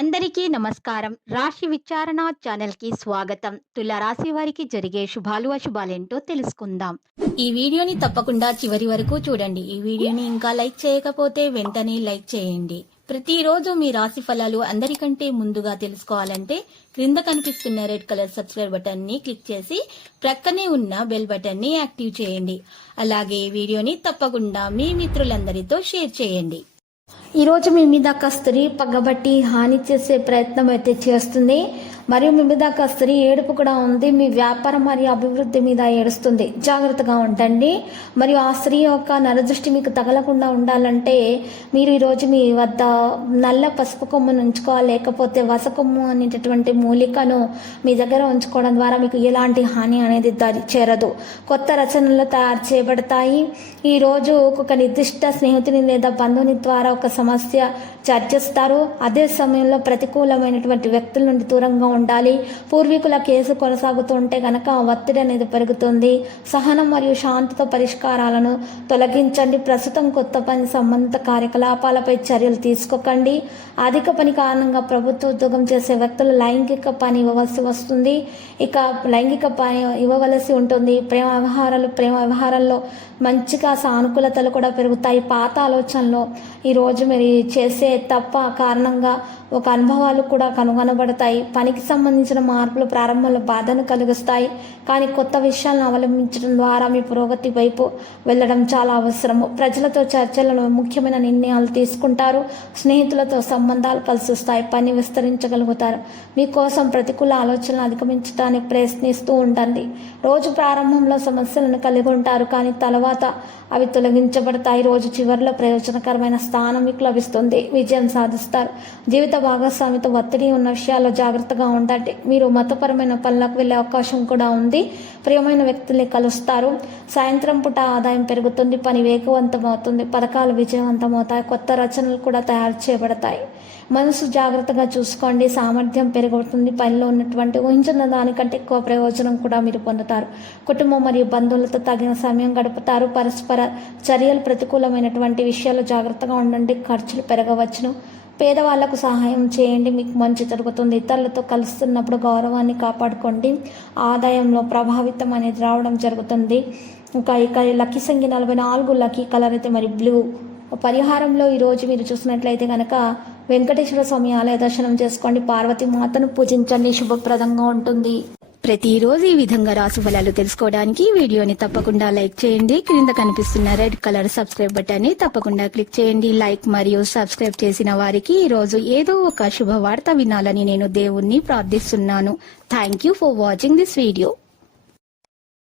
అందరికీ నమస్కారం. రాశి విచారణ ఛానల్‌కి స్వాగతం. తుల రాశి వారికి జరిగే శుభాలు, అశుభాలేంటో తెలుసుకుందాం. ఈ వీడియోని తప్పకుండా చివరి వరకు చూడండి. ఈ వీడియోని ఇంకా లైక్ చేయకపోతే వెంటనే లైక్ చేయండి. ప్రతిరోజు మీ రాశి ఫలాలు అందరికంటే ముందుగా తెలుసుకోవాలంటే క్రింద కనిపిస్తున్న రెడ్ కలర్ సబ్స్క్రైబ్ బటన్ ని క్లిక్ చేసి ప్రక్కనే ఉన్న బెల్ బటన్ ని యాక్టివ్ చేయండి. అలాగే వీడియోని తప్పకుండా మీ మిత్రులందరితో షేర్ చేయండి. ఈరోజు మీ మీద స్త్రీ పగబట్టి హాని చేసే ప్రయత్నం అయితే చేస్తుంది. మరియు మీ మీద స్త్రీ ఏడుపు కూడా ఉంది. మీ వ్యాపారం మరియు అభివృద్ధి మీద ఏడుస్తుంది. జాగ్రత్తగా ఉండండి. మరియు ఆ స్త్రీ యొక్క నరదృష్టి మీకు తగలకుండా ఉండాలంటే మీరు ఈరోజు మీ వద్ద నల్ల పసుపు కొమ్మును ఉంచుకోవాలి, లేకపోతే వసకొమ్ము అనేటటువంటి మూలికను మీ దగ్గర ఉంచుకోవడం ద్వారా మీకు ఎలాంటి హాని అనేది చేరదు. కొత్త రచనలు తయారు చేయబడతాయి. ఈరోజు ఒక నిర్దిష్ట స్నేహితుని లేదా బంధువుని ద్వారా ఒక సమస్య చర్చిస్తారు. అదే సమయంలో ప్రతికూలమైనటువంటి వ్యక్తుల నుండి దూరంగా ఉండాలి. పూర్వీకుల కేసు కొనసాగుతుంటే గనక ఒత్తిడి అనేది పెరుగుతుంది. సహనం మరియు శాంతితో పరిష్కారాలను తొలగించండి. ప్రస్తుతం కొత్త పని సంబంధిత కార్యకలాపాలపై చర్యలు తీసుకోకండి. అధిక పని కారణంగా ప్రభుత్వ ఉద్యోగం చేసే వ్యక్తులు లైంగిక పని ఇవ్వవలసి వస్తుంది. ఇక లైంగిక పని ఇవ్వవలసి ఉంటుంది. ప్రేమ వ్యవహారాల్లో మంచిగా సానుకూలతలు కూడా పెరుగుతాయి. పాత ఆలోచనలో ఈరోజు మీరు చేసే తప్ప కారణంగా ఒక అనుభవాలు కూడా కనుగొనబడతాయి. పనికి సంబంధించిన మార్పులు ప్రారంభంలో బాధను కలిగిస్తాయి, కానీ కొత్త విషయాలను అవలంబించడం ద్వారా మీ పురోగతి వైపు వెళ్ళడం చాలా అవసరము. ప్రజలతో చర్చలను ముఖ్యమైన నిర్ణయాలు తీసుకుంటారు. స్నేహితులతో సంబంధాలు కలిసి వస్తాయి. పని విస్తరించగలుగుతారు. మీకోసం ప్రతికూల ఆలోచనలు అధిగమించడానికి ప్రయత్నిస్తూ ఉండండి. రోజు ప్రారంభంలో సమస్యలను కలిగి ఉంటారు, కానీ తర్వాత అవి తొలగించబడతాయి. రోజు చివరిలో ప్రయోజనకరమైన స్థానం మీకు లభిస్తుంది. విజయం సాధిస్తారు. జీవిత భాగస్వామితో ఒత్తిడి ఉన్న విషయాల్లో జాగ్రత్తగా ఉండండి. మీరు మతపరమైన పనులకు వెళ్ళే అవకాశం కూడా ఉంది. ప్రియమైన వ్యక్తుల్ని కలుస్తారు. సాయంత్రం పూట ఆదాయం పెరుగుతుంది. పని వేగవంతమవుతుంది. పథకాలు విజయవంతమవుతాయి. కొత్త రచనలు కూడా తయారు చేయబడతాయి. మనసు జాగ్రత్తగా చూసుకోండి. సామర్థ్యం పెరుగుతుంది. పనిలో ఉన్నటువంటి ఊహించిన దానికంటే ఎక్కువ ప్రయోజనం కూడా మీరు పొందుతారు. కుటుంబం మరియు బంధువులతో తగిన సమయం గడుపుతారు. పరస్పర చర్యలు ప్రతికూలమైనటువంటి విషయాల్లో జాగ్రత్తగా ఉండండి. ఖర్చులు పెరగవచ్చును. పేదవాళ్లకు సహాయం చేయండి. మీకు మంచి జరుగుతుంది. ఇతరులతో కలుస్తున్నప్పుడు గౌరవాన్ని కాపాడుకోండి. ఆదాయంలో ప్రభావితం అనేది రావడం జరుగుతుంది. ఇక లక్కీ సంఖ్య 44, లక్కీ కలర్ అయితే మరి బ్లూ. పరిహారంలో ఈరోజు మీరు చూసినట్లయితే కనుక వెంకటేశ్వర స్వామి ఆలయ దర్శనం చేసుకోండి. పార్వతీ మాతను పూజించండి. శుభప్రదంగా ఉంటుంది. ప్రతిరోజు ఈ విధంగా రాశి ఫలాలు తెలుసుకోవడానికి వీడియోని తప్పకుండా లైక్ చేయండి. క్రింద కనిపిస్తున్న రెడ్ కలర్ సబ్స్క్రైబ్ బటన్ ని తప్పకుండా క్లిక్ చేయండి. లైక్ మరియు సబ్స్క్రైబ్ చేసిన వారికి ఈ రోజు ఏదో ఒక శుభవార్త వినాలని నేను దేవుణ్ణి ప్రార్థిస్తున్నాను. Thank you for watching this video.